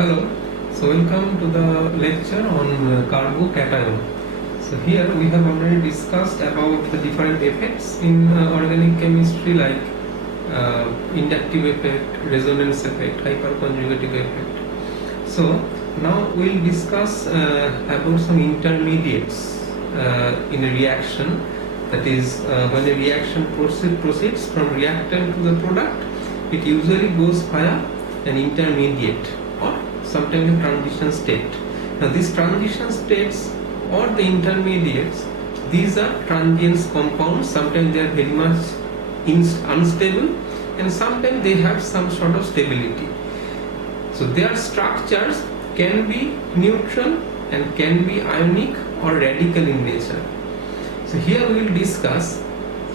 Hello, so welcome to the lecture on carbocation. So here we have already discussed about the different effects in organic chemistry like inductive effect, resonance effect, hyperconjugative effect. So now we'll discuss about some intermediates in a reaction. That is, when a reaction proceeds from reactant to the product, it usually goes via an intermediate or sometimes a transition state. Now these transition states or the intermediates, these are transient compounds. Sometimes they are very much unstable and sometimes they have some sort of stability. So their structures can be neutral and can be ionic or radical in nature. So here we will discuss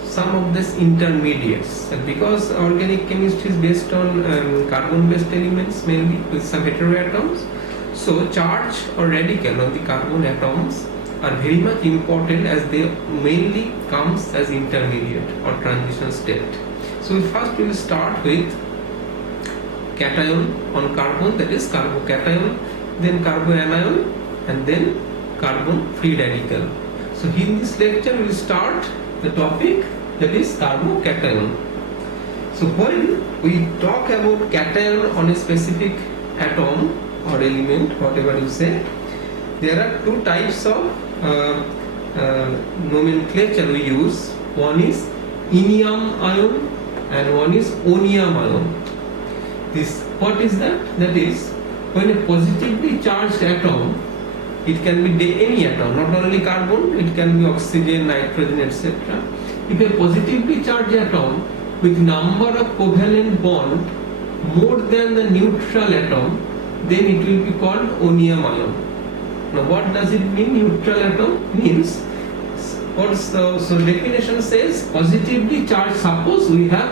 some of these intermediates, and because organic chemistry is based on carbon based elements mainly with some heteroatoms, so charge or radical on the carbon atoms are very much important as they mainly comes as intermediate or transition state. So first we will start with cation on carbon, that is carbocation, then carboanion, and then carbon free radical. So in this lecture we will start the topic, that is carbocation. So when we talk about cation on a specific atom or element, whatever you say, there are two types of nomenclature we use. One is enium ion and one is onium ion. This, what is that? That is, when a positively charged atom, it can be any atom, not only carbon, it can be oxygen, nitrogen, etc. If a positively charged atom with number of covalent bond more than the neutral atom, then it will be called onium ion. Now what does it mean, neutral atom? Means, so definition says positively charged, suppose we have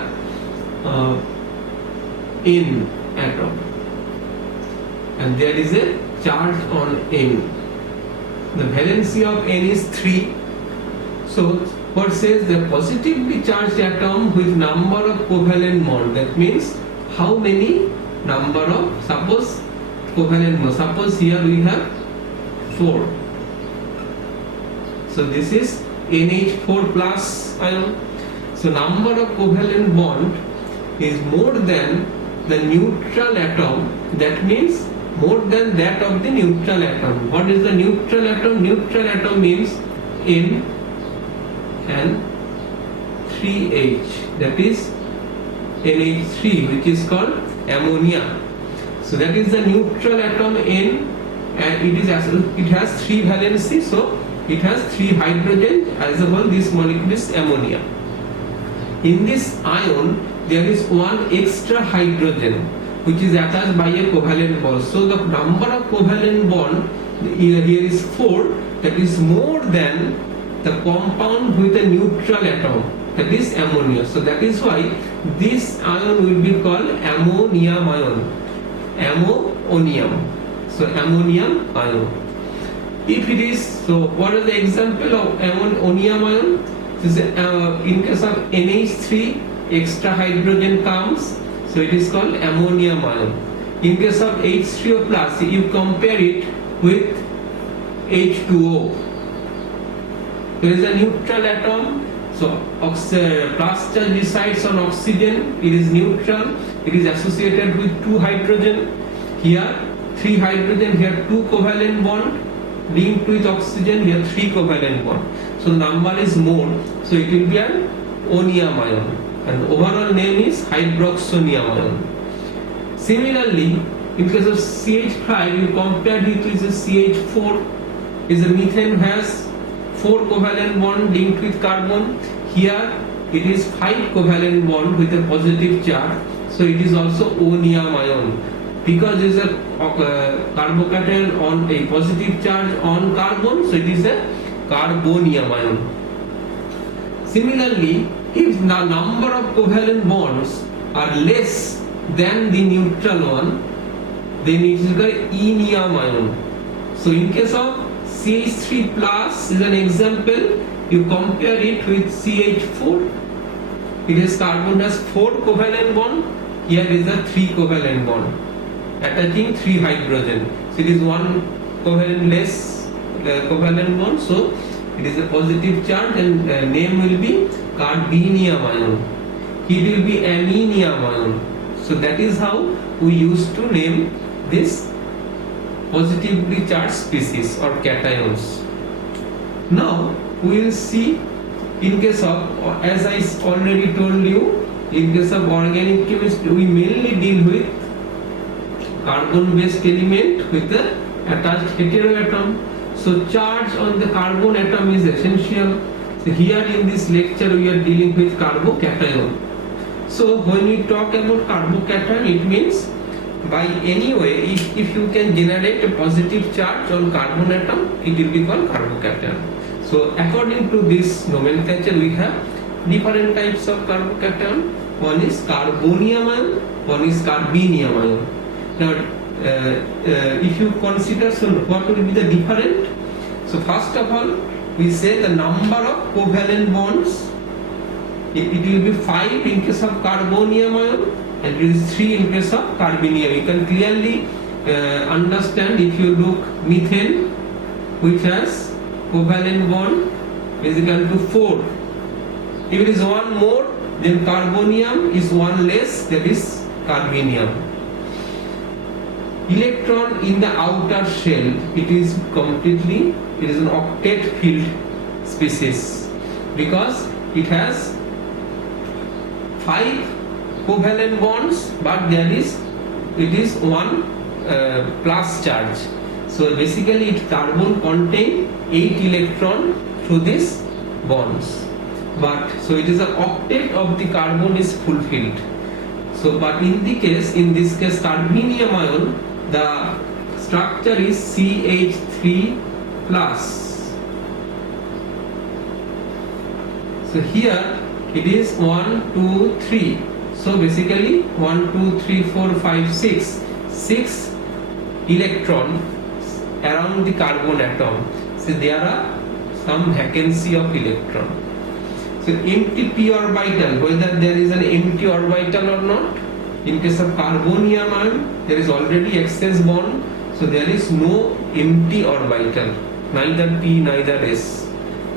N atom and there is a charge on N. The valency of N is 3. So what says the positively charged atom with number of covalent bond, that means how many number of, suppose covalent bond, suppose here we have 4. So this is NH4 plus ion. So number of covalent bond is more than the neutral atom, that means more than that of the neutral atom. What is the neutral atom? Neutral atom means N and 3H, that is NH3, which is called ammonia. So that is the neutral atom N, and it has 3 valency, so it has 3 hydrogen. As a whole, this molecule is ammonia. In this ion there is one extra hydrogen which is attached by a covalent bond. So the number of covalent bond here is 4, that is more than the compound with a neutral atom, that is ammonia. So that is why this ion will be called ammonium ion. Ammonium. So ammonium ion. If it is, so what is the example of ammonium ion? This is, in case of NH3, extra hydrogen comes, so it is called ammonium ion. In case of H3O plus, you compare it with H2O. There is a neutral atom, so plus charge resides on oxygen, it is neutral, it is associated with 2 hydrogen. Here 3 hydrogen, here 2 covalent bond linked with oxygen, here 3 covalent bond. So the number is more, so it will be an onium ion, and overall name is hydroxonium ion. Similarly, in case of CH5, you compare it with a CH4, is a methane has 4 covalent bond linked with carbon. Here it is 5 covalent bond with a positive charge, so it is also onium ion. Because there is a carbocation on a positive charge on carbon, so it is a carbonium ion. Similarly, if the number of covalent bonds are less than the neutral one, then it is called enium ion. So in case of CH3 plus is an example, you compare it with CH4, it has carbon has 4 covalent bond, here is a 3 covalent bond, attaching 3 hydrogen. So it is one covalent less covalent bond, so it is a positive charge, and name will be carbenium ion. It will be aminium ion. So that is how we used to name this positively charged species or cations. Now we will see, in case of, as I already told you, in case of organic chemistry we mainly deal with carbon based element with the attached heteroatom. So charge on the carbon atom is essential. So here in this lecture we are dealing with carbocation. So when we talk about carbocation, it means by any way, if you can generate a positive charge on carbon atom, it will be called carbocation. So according to this nomenclature, we have different types of carbocation. One is carbonium ion, one is carbenium ion. Now if you consider, so what will be the difference? So first of all, we say the number of covalent bonds. It will be 5 in case of carbonium ion, and it is 3 in case of carbenium. You can clearly understand if you look methane, which has covalent bond is equal to 4. If it is 1 more, then carbonium is 1 less, that is carbenium. Electron in the outer shell, it is an octet filled species, because it has 5 covalent bonds, but it is 1 plus charge. So basically it carbon contain 8 electron through these bonds, but so it is an octet of the carbon is fulfilled. So but in this case carbenium ion, the structure is CH3 plus. So here it is 1, 2, 3. So basically 1, 2, 3, 4, 5, 6 electron around the carbon atom. So there are some vacancy of electron. So empty p orbital, whether there is an empty orbital or not. In case of carbonium ion, there is already excess bond, so there is no empty orbital, neither p neither s.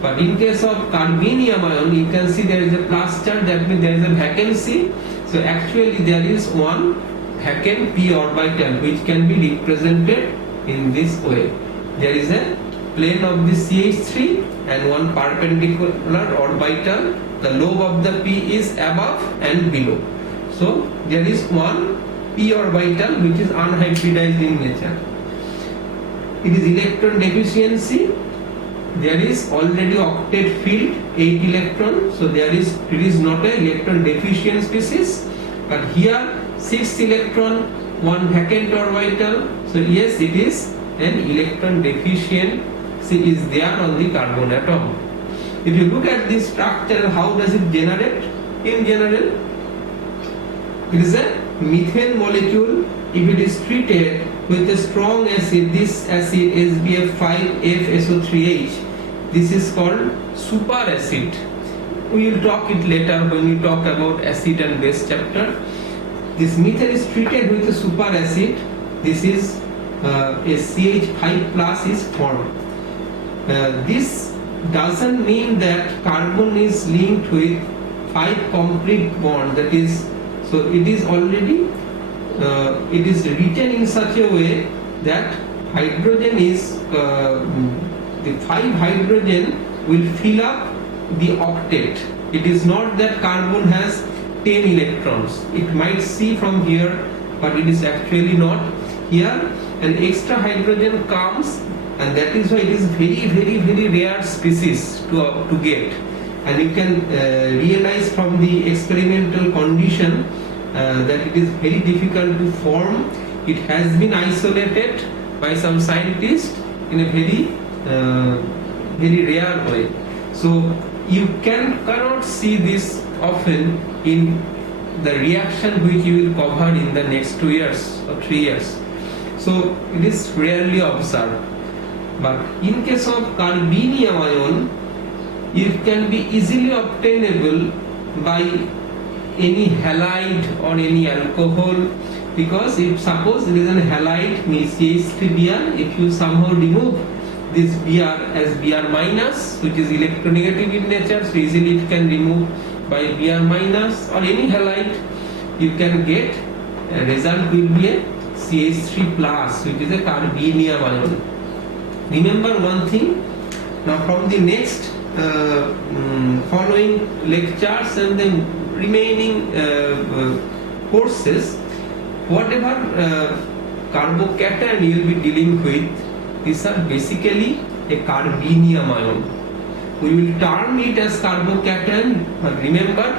But in case of carbenium ion, you can see there is a plus charge, that means there is a vacancy. So actually there is one vacant p orbital which can be represented in this way. There is a plane of the CH3 and one perpendicular orbital. The lobe of the p is above and below. So there is one p orbital which is unhybridized in nature. It is electron deficiency. There is already octet filled 8 electron, so it is not an electron deficient species. But here 6 electron, 1 vacant orbital. So yes, it is an electron deficiency is there on the carbon atom. If you look at this structure, how does it generate? In general, it is a methane molecule. If it is treated with a strong acid, this acid SBF5FSO3H, this is called super acid. We will talk it later when we talk about acid and base chapter. This methane is treated with a super acid. This is a CH5 plus is formed. This doesn't mean that carbon is linked with 5 complete bond, that is, so it is already it is written in such a way that hydrogen is the 5 hydrogen will fill up the octet. It is not that carbon has 10 electrons. It might see from here, but it is actually not. Here an extra hydrogen comes, and that is why it is very rare species to get. And you can realize from the experimental condition that it is very difficult to form. It has been isolated by some scientists in a very rare way. So you cannot see this often in the reaction which you will cover in the next 2 years or 3 years. So it is rarely observed. But in case of carbenium ion, it can be easily obtainable by any halide or any alcohol. because if suppose it is an halide means CH3Br, if you somehow remove this Br as Br minus, which is electronegative in nature, so easily it can remove by Br minus or any halide, you can get a result will be a CH3 plus, which is a carbenium ion. Remember one thing, now from the next following lectures and the remaining courses, whatever carbocation you will be dealing with, these are basically a carbenium ion. We will term it as carbocation, but remember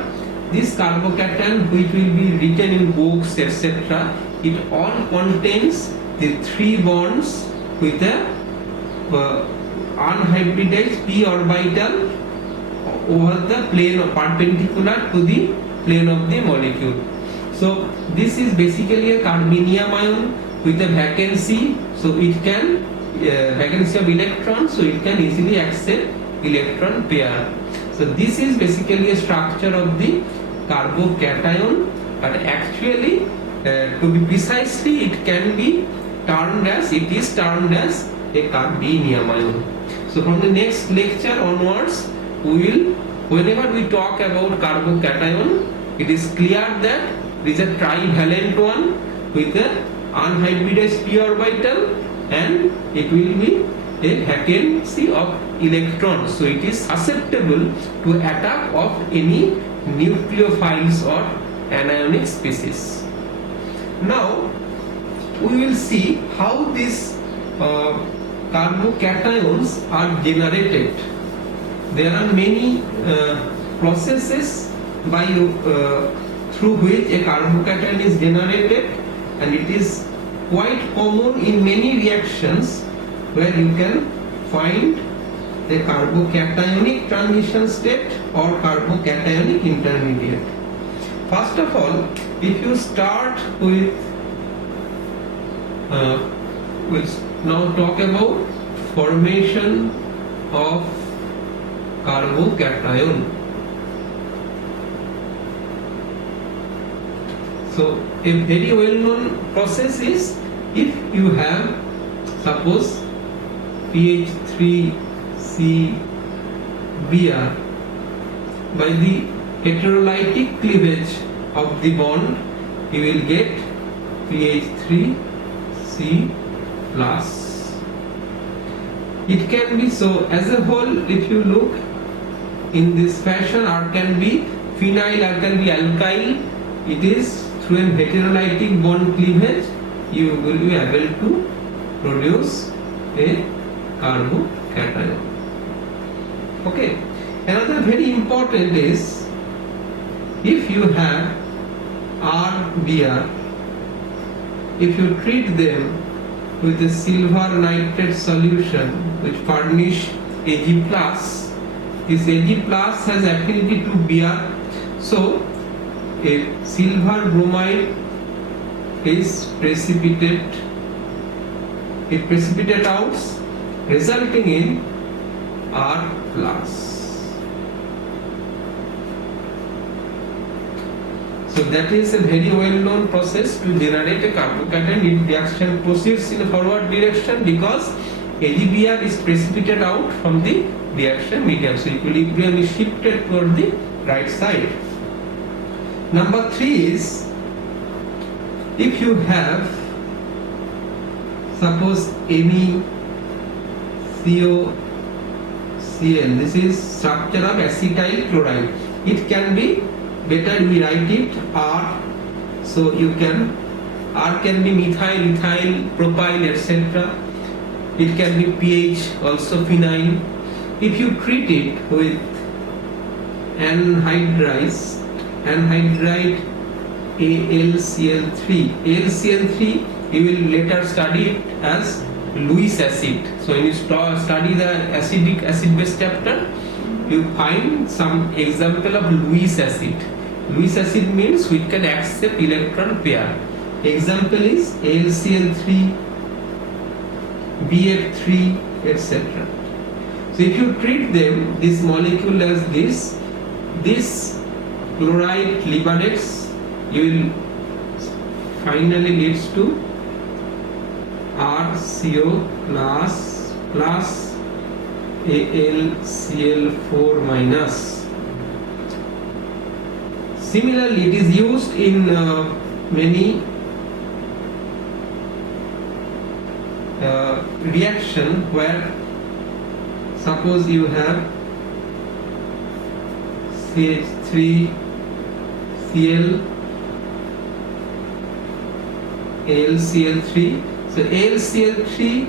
this carbocation which will be written in books etc., it all contains the 3 bonds with a unhybridized p orbital over the plane of perpendicular to the plane of the molecule. So this is basically a carbenium ion with a vacancy, so it can vacancy of electrons, so it can easily accept electron pair. So this is basically a structure of the carbocation, but actually to be precisely it can be termed as, it is termed as a carbenium ion. So from the next lecture onwards, we will, whenever we talk about carbocation, it is clear that it is a trivalent one with a unhybridized p orbital, and it will be a vacancy of electrons, so it is susceptible to attack of any nucleophiles or anionic species. Now we will see how these carbocations are generated. There are many processes by through which a carbocation is generated, and it is quite common in many reactions where you can find the carbocationic transition state or carbocationic intermediate. First of all, if you start with we'll now talk about formation of carbocation. So a very well known process is, if you have suppose PH3CBr, by the heterolytic cleavage of the bond you will get PH3C plus. It can be so as a whole. If you look in this fashion, R can be phenyl, R can be alkyl. It is through a heterolytic bond cleavage you will be able to produce a carbocation. Okay. Another very important is, if you have RBr, if you treat them with a silver nitrate solution which furnish Ag plus, this Ag plus has affinity to Br, so a silver bromide is precipitate, it precipitate out, resulting in R plus. So that is a very well known process to generate a carbocation. If reaction proceeds in a forward direction, because AgBr is precipitated out from the reaction medium, so equilibrium is shifted toward the right side. Number 3 is, if you have suppose MeCOCl, this is structure of acetyl chloride. It can be, better we write it R, so you can, R can be methyl, ethyl, propyl, etc. It can be PH, also phenyl. If you treat it with anhydride AlCl3, AlCl3 you will later study it as Lewis acid. So when you study the acid base chapter, you find some example of Lewis acid. Lewis acid means which can accept electron pair. Example is AlCl3, BF3, etc. So if you treat them, this molecule as this chloride liberates, you will finally leads to RCO plus AlCl4 minus. Similarly, it is used in many reaction where suppose you have CH3Cl AlCl3. So AlCl3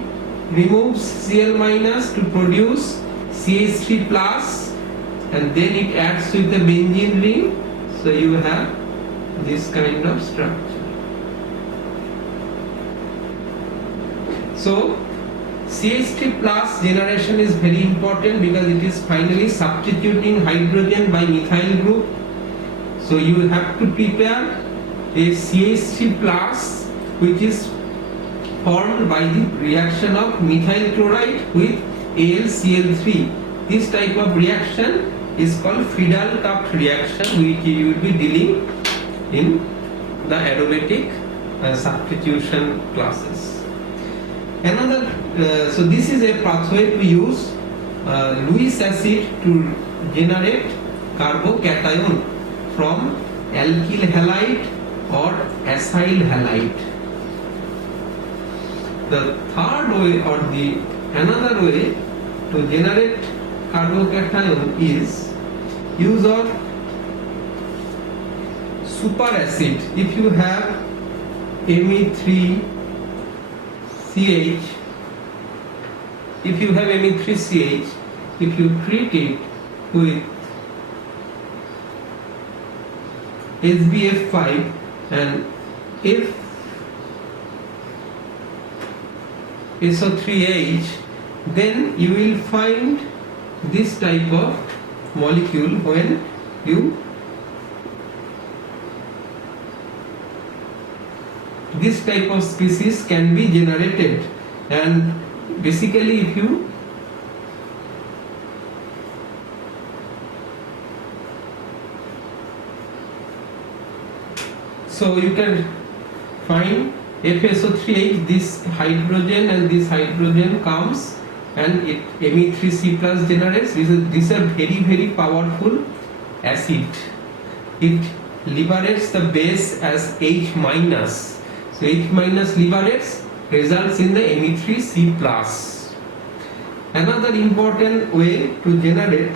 removes Cl minus to produce CH3 plus, and then it acts with the benzene ring. So you have this kind of structure. So CH3 plus generation is very important because it is finally substituting hydrogen by methyl group. So you have to prepare a CH3 plus which is formed by the reaction of methyl chloride with AlCl3. This type of reaction is called Friedel-Crafts reaction, which you will be dealing in the aromatic substitution classes. Another, so this is a pathway to use Lewis acid to generate carbocation from alkyl halide or acyl halide. The third way or the another way to generate carbocation is use of superacid. If you have Me3CH, if you treat it with SbF5 and if SO3H, then you will find this type of molecule when you this type of species can be generated. And basically if you so you can find FSO3H, this hydrogen and this hydrogen comes and it Me3C plus generates. These are very very powerful acid. It liberates the base as H minus. So H minus liberates, results in the Me3C plus. Another important way to generate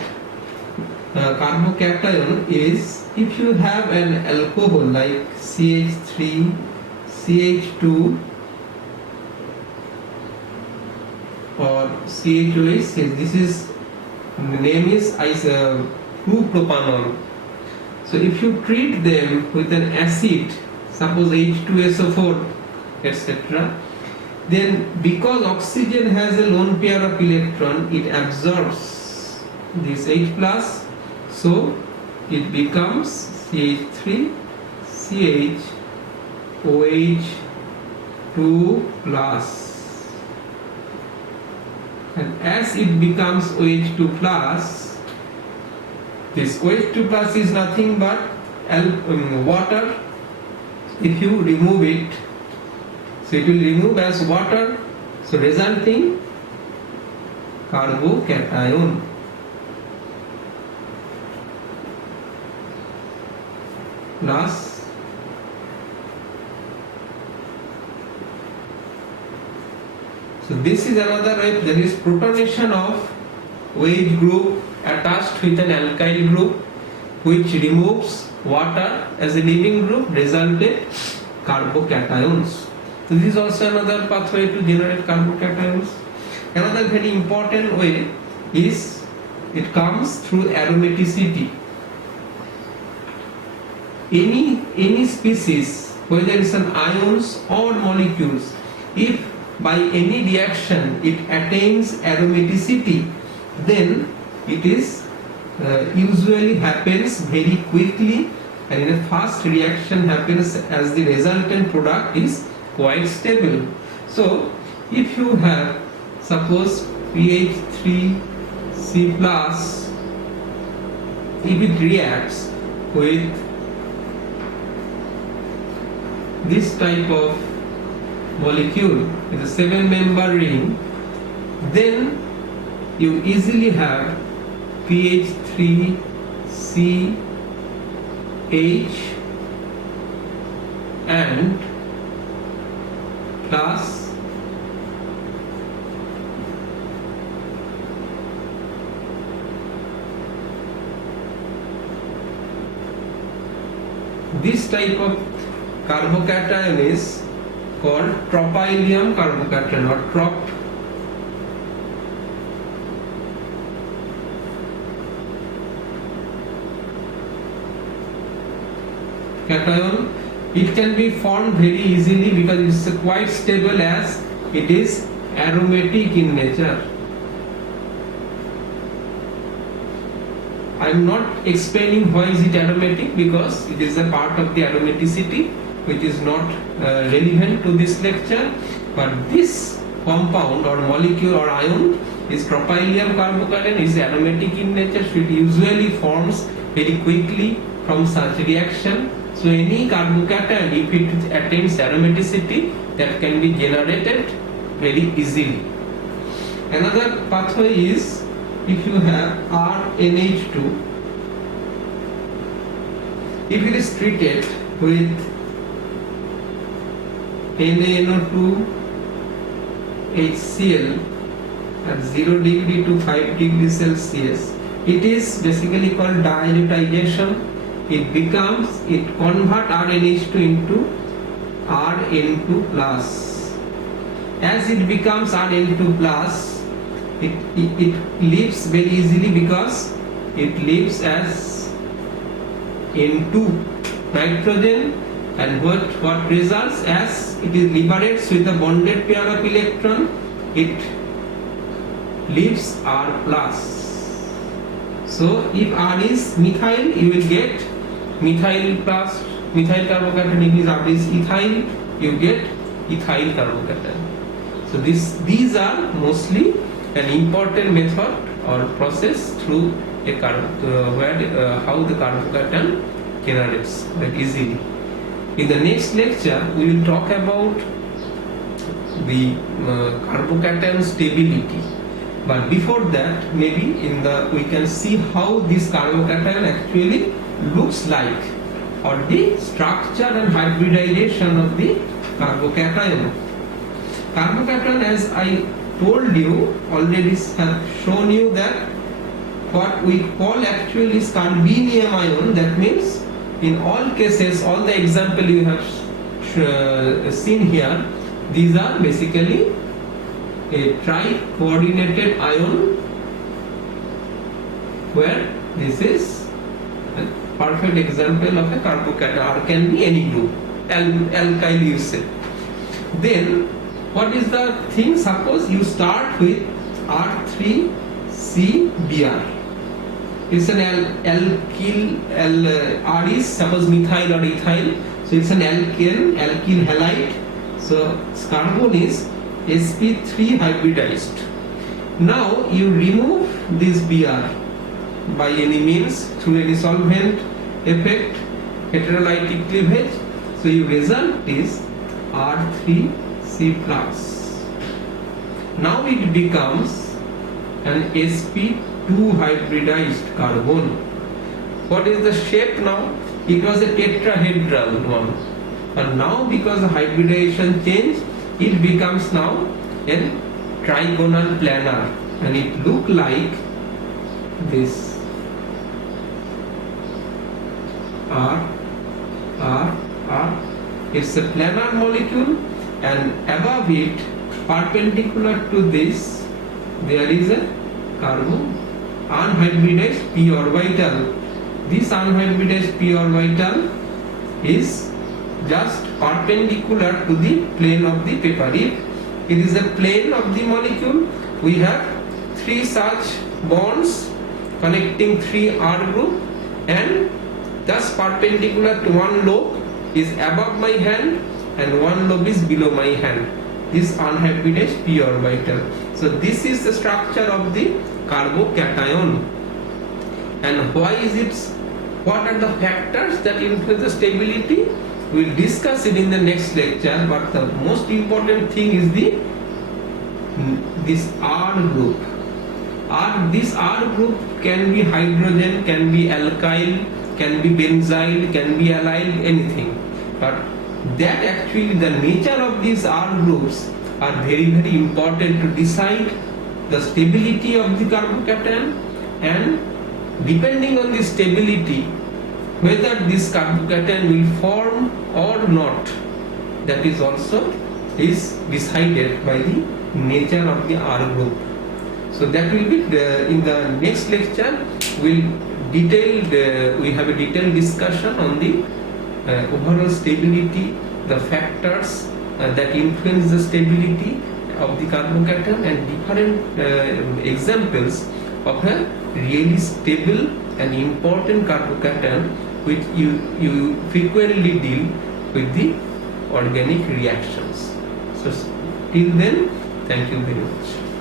carbocation is if you have an alcohol like CH3, CH2 or CHOH. This is name is 2-propanol. So if you treat them with an acid, suppose H2SO4 etc., then because oxygen has a lone pair of electron, it absorbs this H plus, so it becomes CH3 CH OH2 plus, and as it becomes OH2 plus, this OH2 plus is nothing but water. If you remove it, so it will remove as water, so resulting carbocation. Plus so this is another way, there is protonation of OH group attached with an alkyl group which removes water as a leaving group, resulted carbocations. So this is also another pathway to generate carbocations. Another very important way is it comes through aromaticity. Any species, whether it's an ions or molecules, if by any reaction it attains aromaticity, then it is usually happens very quickly and in a fast reaction happens as the resultant product is quite stable. So if you have suppose PH3C plus, if it reacts with this type of molecule with a 7-member ring, then you easily have PH3CH and plus this type of carbocation is called tropylium carbocation or trop. Cation. It can be formed very easily because it is quite stable as it is aromatic in nature. I am not explaining why is it aromatic because it is a part of the aromaticity which is not relevant to this lecture, but this compound or molecule or ion is tropylium carbocation, is aromatic in nature, so it usually forms very quickly from such reaction. So any carbocation, if it attains aromaticity, that can be generated very easily. Another pathway is if you have RNH2, if it is treated with NaNO2 HCl at 0 degree to 5 degree Celsius, it is basically called diazotization. It converts RNH2 into Rn2 plus. As it becomes Rn2 plus, it leaves very easily because it leaves as N2 nitrogen, and what results as it is liberates with a bonded pair of electron, it leaves R plus. So if R is methyl, you will get methyl plus methyl carbocation. If R is ethyl, you get ethyl carbocation. So these are mostly an important method or process through a how the carbocation generates quite easily. In the next lecture, we will talk about the carbocation stability. But before that, maybe we can see how this carbocation actually looks like, or the structure and hybridization of the carbocation. Carbocation, as I told you already, have shown you that what we call actually is carbenium ion. That means in all cases, all the example you have seen here, these are basically a tri-coordinated ion, where this is a perfect example of a carbocation. R can be any group, alkyl you say. Then what is the thing? Suppose you start with R3CBr. It's an alkyl. R is suppose methyl or ethyl, so it's an alkyl halide. So carbon is sp3 hybridized. Now you remove this Br by any means through any solvent effect, heterolytic cleavage. So your result is R3C plus. Now it becomes an sp2 hybridized carbon. What is the shape now? It was a tetrahedral one, and now because the hybridization changed, it becomes now a trigonal planar, and it look like this. R. It's a planar molecule, and above it, perpendicular to this, there is a carbon unhybridized p orbital. This unhybridized p orbital is just perpendicular to the plane of the paper. If it is a plane of the molecule, we have three such bonds connecting three R group, and thus perpendicular to one lobe is above my hand and one lobe is below my hand. This unhybridized p orbital. So this is the structure of the carbocation. And why is it? What are the factors that influence the stability? we'll discuss it in the next lecture, but the most important thing is this R group. This R group can be hydrogen, can be alkyl, can be benzyl, can be allyl, anything. But that actually the nature of these R groups are very, very important to decide the stability of the carbocation, and depending on the stability, whether this carbocation will form or not, that is also is decided by the nature of the R group. So that will be in the next lecture. We have a detailed discussion on the overall stability, the factors that influence the stability of the carbocation, and different examples of a really stable and important carbocation which you frequently deal with the organic reactions. So till then, thank you very much.